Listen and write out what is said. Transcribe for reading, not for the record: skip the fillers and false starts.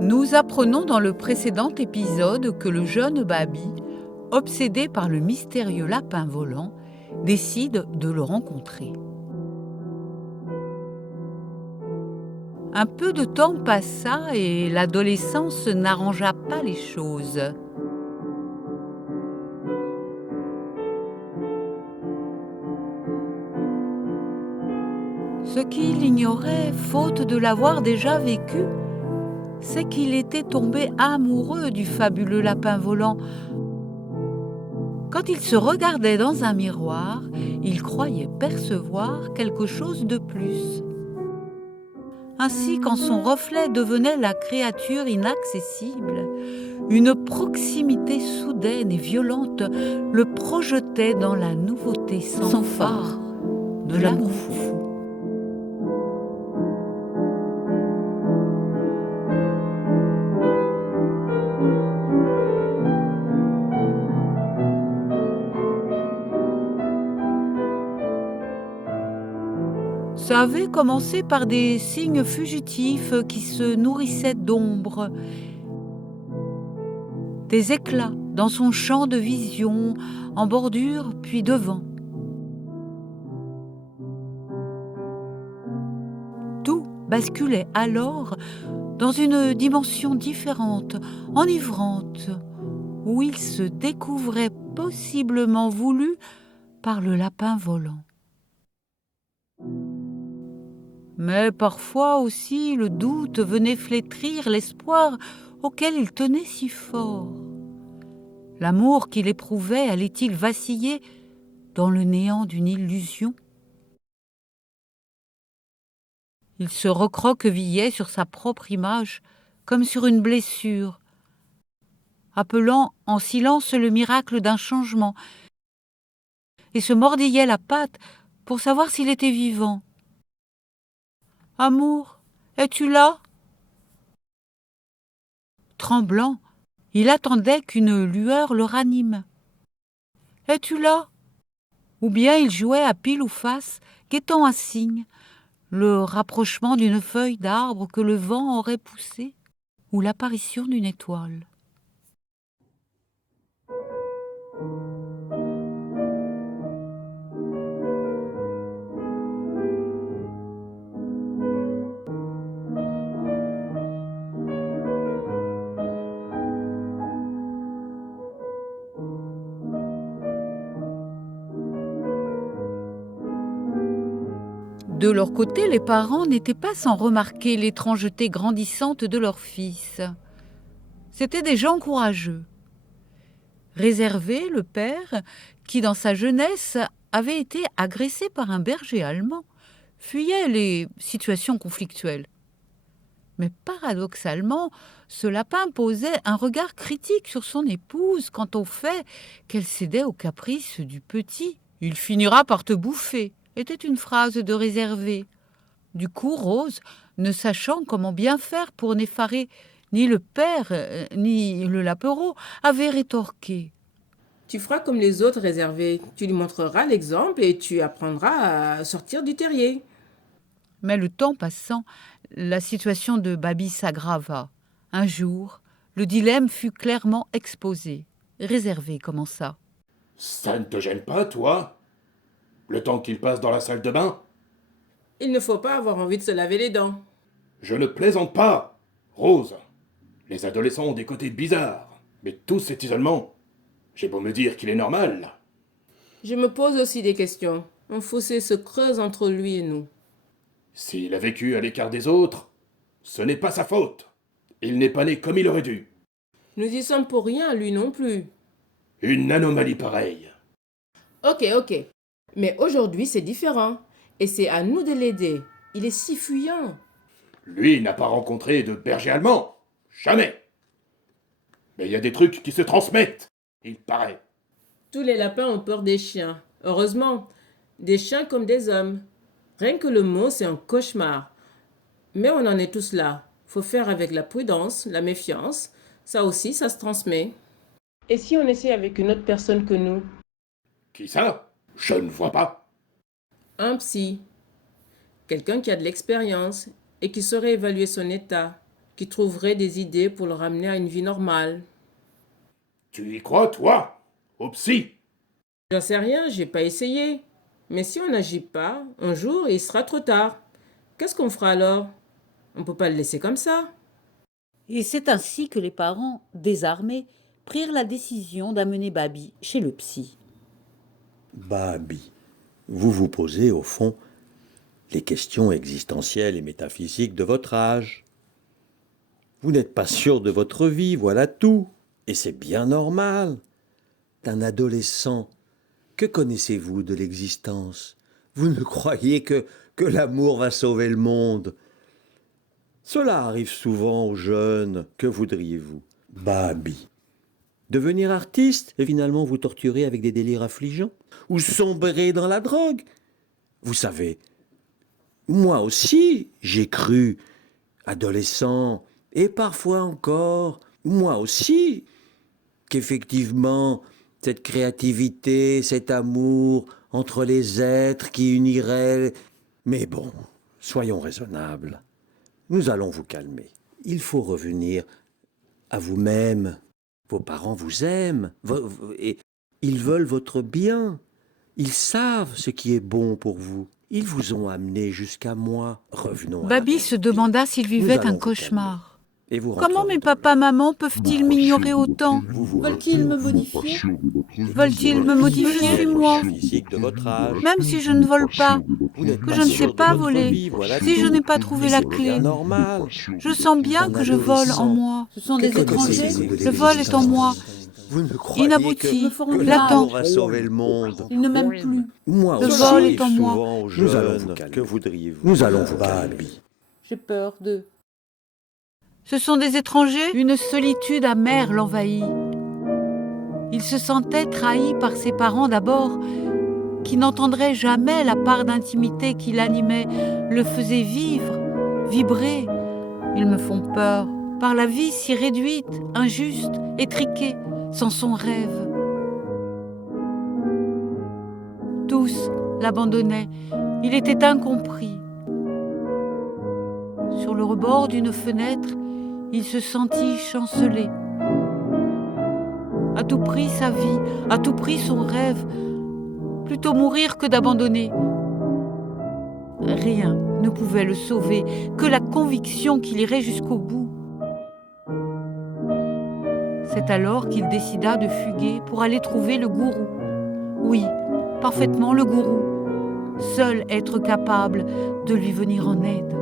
Nous apprenons dans le précédent épisode que le jeune Babi, obsédé par le mystérieux lapin volant, décide de le rencontrer. Un peu de temps passa et l'adolescence n'arrangea pas les choses. Ce qu'il ignorait, faute de l'avoir déjà vécu, c'est qu'il était tombé amoureux du fabuleux lapin volant. Quand il se regardait dans un miroir, il croyait percevoir quelque chose de plus. Ainsi, quand son reflet devenait la créature inaccessible, une proximité soudaine et violente le projetait dans la nouveauté sans phare de l'amour fou. Ça avait commencé par des signes fugitifs qui se nourrissaient d'ombre, des éclats dans son champ de vision, en bordure puis devant. Tout basculait alors dans une dimension différente, enivrante, où il se découvrait possiblement voulu par le lapin volant. Mais parfois aussi le doute venait flétrir l'espoir auquel il tenait si fort. L'amour qu'il éprouvait allait-il vaciller dans le néant d'une illusion ? Il se recroquevillait sur sa propre image, comme sur une blessure, appelant en silence le miracle d'un changement, et se mordillait la patte pour savoir s'il était vivant. « Amour, es-tu là ?» Tremblant, il attendait qu'une lueur le ranime. « Es-tu là ?» Ou bien il jouait à pile ou face, guettant un signe, le rapprochement d'une feuille d'arbre que le vent aurait poussée, ou l'apparition d'une étoile. De leur côté, les parents n'étaient pas sans remarquer l'étrangeté grandissante de leur fils. C'étaient des gens courageux. Réservé, le père, qui dans sa jeunesse avait été agressé par un berger allemand, fuyait les situations conflictuelles. Mais paradoxalement, ce lapin posait un regard critique sur son épouse quant au fait qu'elle cédait aux caprices du petit. « Il finira par te bouffer », était une phrase de réservé. Du coup, Rose, ne sachant comment bien faire pour n'effarer ni le père ni le lapereau, avait rétorqué. Tu feras comme les autres réservés. Tu lui montreras l'exemple et tu apprendras à sortir du terrier. Mais le temps passant, la situation de Babi s'aggrava. Un jour, le dilemme fut clairement exposé. Réservé commença. « Ça ne te gêne pas, toi? Le temps qu'il passe dans la salle de bain? Il ne faut pas avoir envie de se laver les dents. Je ne plaisante pas, Rose. Les adolescents ont des côtés bizarres, mais tout cet isolement, j'ai beau me dire qu'il est normal. Je me pose aussi des questions. Un fossé se creuse entre lui et nous. S'il a vécu à l'écart des autres, ce n'est pas sa faute. Il n'est pas né comme il aurait dû. Nous y sommes pour rien, lui non plus. Une anomalie pareille. Ok. Mais aujourd'hui, c'est différent. Et c'est à nous de l'aider. Il est si fuyant. Lui n'a pas rencontré de berger allemand. Jamais. Mais il y a des trucs qui se transmettent, il paraît. Tous les lapins ont peur des chiens. Heureusement, des chiens comme des hommes. Rien que le mot, c'est un cauchemar. Mais on en est tous là. Faut faire avec la prudence, la méfiance. Ça aussi, ça se transmet. Et si on essaie avec une autre personne que nous? Qui ça? Je ne vois pas. Un psy. Quelqu'un qui a de l'expérience et qui saurait évaluer son état. qui trouverait des idées pour le ramener à une vie normale. Tu y crois, toi? Au psy? J'en sais rien, j'ai pas essayé. Mais si on n'agit pas, un jour, il sera trop tard. Qu'est-ce qu'on fera alors? On peut pas le laisser comme ça. Et c'est ainsi que les parents, désarmés, prirent la décision d'amener Babi chez le psy. Babi, vous vous posez, au fond, les questions existentielles et métaphysiques de votre âge. Vous n'êtes pas sûr de votre vie, voilà tout. Et c'est bien normal. D'un adolescent, que connaissez-vous de l'existence? Vous ne croyez que l'amour va sauver le monde? Cela arrive souvent aux jeunes. Que voudriez-vous? Babi. Devenir artiste et finalement vous torturer avec des délires affligeants? Ou sombrer dans la drogue? Vous savez, moi aussi, j'ai cru, adolescent, et parfois encore, moi aussi, qu'effectivement, cette créativité, cet amour entre les êtres qui unirait... Mais bon, soyons raisonnables. Nous allons vous calmer. Il faut revenir à vous-même. Vos parents vous aiment et ils veulent votre bien. Ils savent ce qui est bon pour vous. Ils vous ont amené jusqu'à moi. Revenons à la Babi se demanda s'il vivait un cauchemar. et vous Comment rentrerez mes dans le papa-maman peuvent-ils m'ignorer autant? Vous vous Veulent-ils me modifier? Veulent-ils me modifier, moi? physique de votre âge. Même si je ne vole pas, Vous n'êtes que pas je ne sûr sais de pas votre voler, vie, voilà si tout. je n'ai pas trouvé la C'est bien clé, normal. je sens bien Un que je vole en adolescent. moi. Ce sont des Que étrangers. connaissez-vous de Le vol est en moi, Vous ne croyez inabouti, me feront que mal. latent. l'amour va sauver le monde. Ils ne m'aiment plus. Moi Le aussi, vol est en moi. souvent aux Nous allons jeunes. vous calmer. Que voudriez-vous? Nous allons vous Babi. J'ai peur d'eux. Ce sont des étrangers. Une solitude amère l'envahit. Il se sentait trahi par ses parents d'abord, qui n'entendraient jamais la part d'intimité qui l'animait, le faisait vivre, vibrer. Ils me font peur, par la vie si réduite, injuste, étriquée, sans son rêve. Tous l'abandonnaient, il était incompris. Sur le rebord d'une fenêtre, il se sentit chanceler. À tout prix sa vie, à tout prix son rêve, plutôt mourir que d'abandonner. Rien ne pouvait le sauver, que la conviction qu'il irait jusqu'au bout. C'est alors qu'il décida de fuguer pour aller trouver le gourou. Oui, parfaitement le gourou, seul être capable de lui venir en aide.